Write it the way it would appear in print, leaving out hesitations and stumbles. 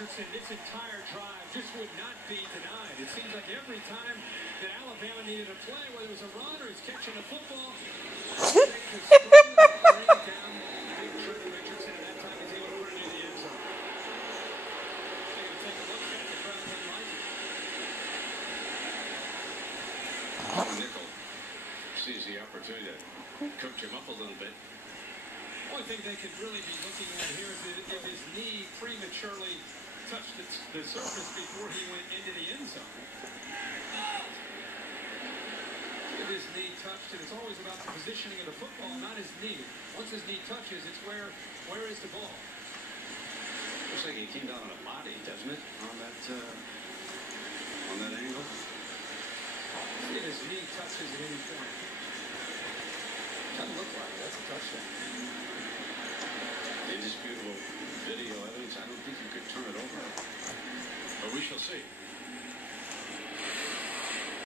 Richardson, this entire drive just would not be denied. It seems like every time that Alabama needed a play, whether it was a run or he's catching a football, they could bring down big Trevor Richardson, and that time he's able to put it in the end zone. Take a look at the crowd didn't like it. Nickel sees the opportunity to coach him up a little bit. The only thing they could really be looking at here is if his knee prematurely touched the surface before he went into the end zone. If his knee touched it, it's always about the positioning of the football, not his knee. Once his knee touches, it's where is the ball. Looks like he came down on a body, doesn't it? On that angle. See if his knee touches at any point. Doesn't look like it. That's a touchdown. Indisputable video evidence. I don't think you could turn it over. But we shall see.